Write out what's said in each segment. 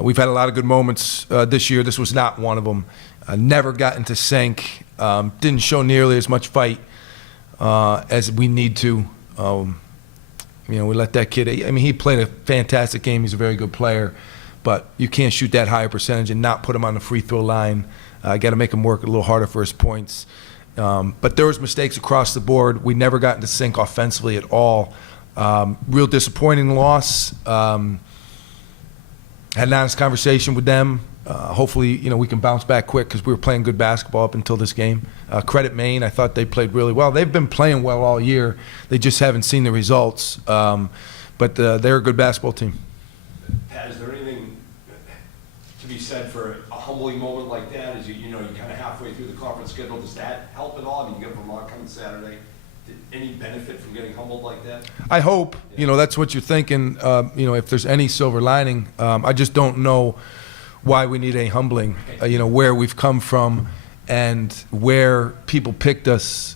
We've had a lot of good moments this year. This was not one of them. Never got into sync. Didn't show nearly as much fight as we need to. We let that kid. I mean, he played a fantastic game. He's a very good player, but you can't shoot that higher percentage and not put him on the free throw line. Got to make him work a little harder for his points. But there was mistakes across the board. We never got into sync offensively at all. Real disappointing loss. Had an honest conversation with them. Hopefully, we can bounce back quick because we were playing good basketball up until this game. Credit Maine. I thought they played really well. They've been playing well all year. They just haven't seen the results. But they're a good basketball team. Pat, is there anything to be said for a humbling moment like that? As you're kind of halfway through the conference schedule, does that help at all? I mean, you get Vermont coming Saturday. Any benefit from getting humbled like that? I hope. That's what you're thinking. If there's any silver lining, I just don't know why we need a humbling. Where we've come from and where people picked us.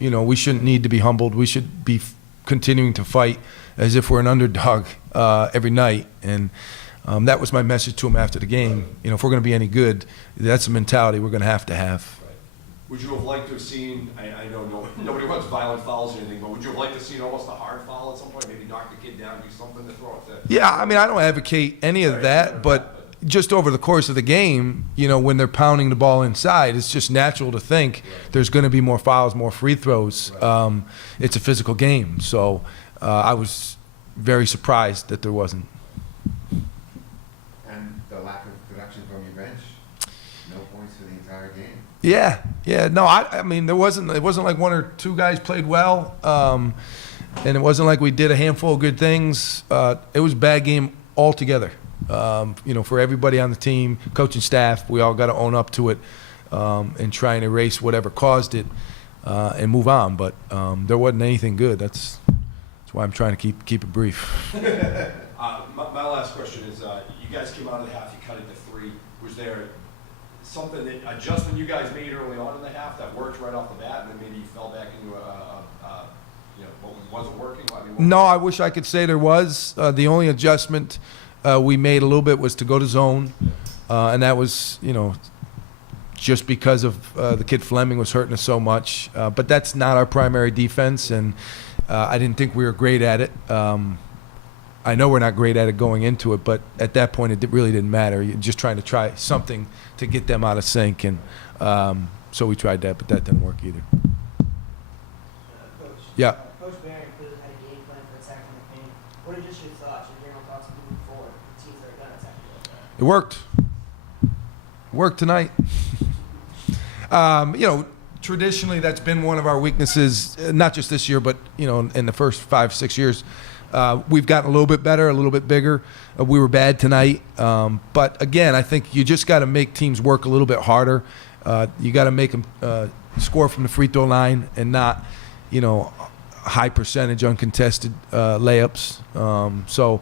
We shouldn't need to be humbled. We should be continuing to fight as if we're an underdog every night. And that was my message to them after the game. If we're going to be any good, that's a mentality we're going to have. Would you have liked to have seen, I know nobody wants violent fouls or anything, but would you have liked to have seen almost a hard foul at some point, maybe knock the kid down, do something to throw it to? Yeah, I mean, I don't advocate any of that, but just over the course of the game, when they're pounding the ball inside, it's just natural to think there's going to be more fouls, more free throws. It's a physical game, so I was very surprised that there wasn't. And the lack of production from your bench, no points for the entire game. Yeah. No, I mean, it wasn't like one or two guys played well, and it wasn't like we did a handful of good things. It was a bad game altogether. For everybody on the team, coaching staff, we all got to own up to it and try and erase whatever caused it and move on. But there wasn't anything good. That's why I'm trying to keep it brief. My last question is, you guys came out of the half, you cut it to 3. Was there something adjustment you guys made early on in the half that worked right off the bat, and then maybe you fell back into what wasn't working? No, I wish I could say there was. The only adjustment we made a little bit was to go to zone, and that was just because of the kid Fleming was hurting us so much. But that's not our primary defense, and I didn't think we were great at it. I know we're not great at it going into it, but at that point it really didn't matter. You're just trying to try something to get them out of sync, and so we tried that, but that didn't work either. Coach, Yeah. Coach Barron clearly had a game plan for attacking the paint. What are just your thoughts, your general thoughts moving forward for teams that are going to attack you like that? It worked. Worked tonight. Traditionally that's been one of our weaknesses, not just this year, but in the first 5-6 years. We've gotten a little bit better, a little bit bigger. We were bad tonight. But again, I think you just got to make teams work a little bit harder. You got to make them score from the free throw line and not, high percentage uncontested layups. So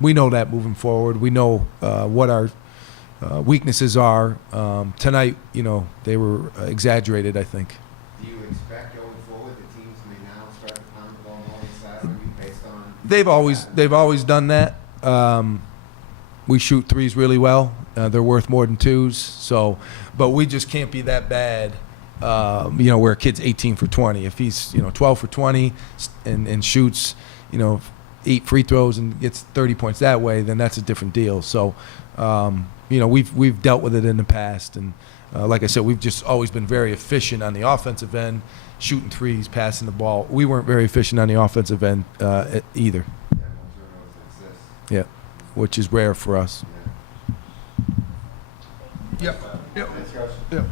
we know that moving forward. We know what our weaknesses are. Tonight, they were exaggerated, I think. Do you expect going forward the teams may now start to pound the ball more inside on you based on? They've always done that. We shoot threes really well. They're worth more than twos. So, but we just can't be that bad. Where a kid's 18 for 20. If he's 12 for 20 and shoots 8 free throws and gets 30 points that way, then that's a different deal. So, we've dealt with it in the past, and like I said, we've just always been very efficient on the offensive end, shooting threes, passing the ball. We weren't very efficient on the offensive end either. Yeah, which is rare for us. Yeah. Yep. Thanks, guys. Yep.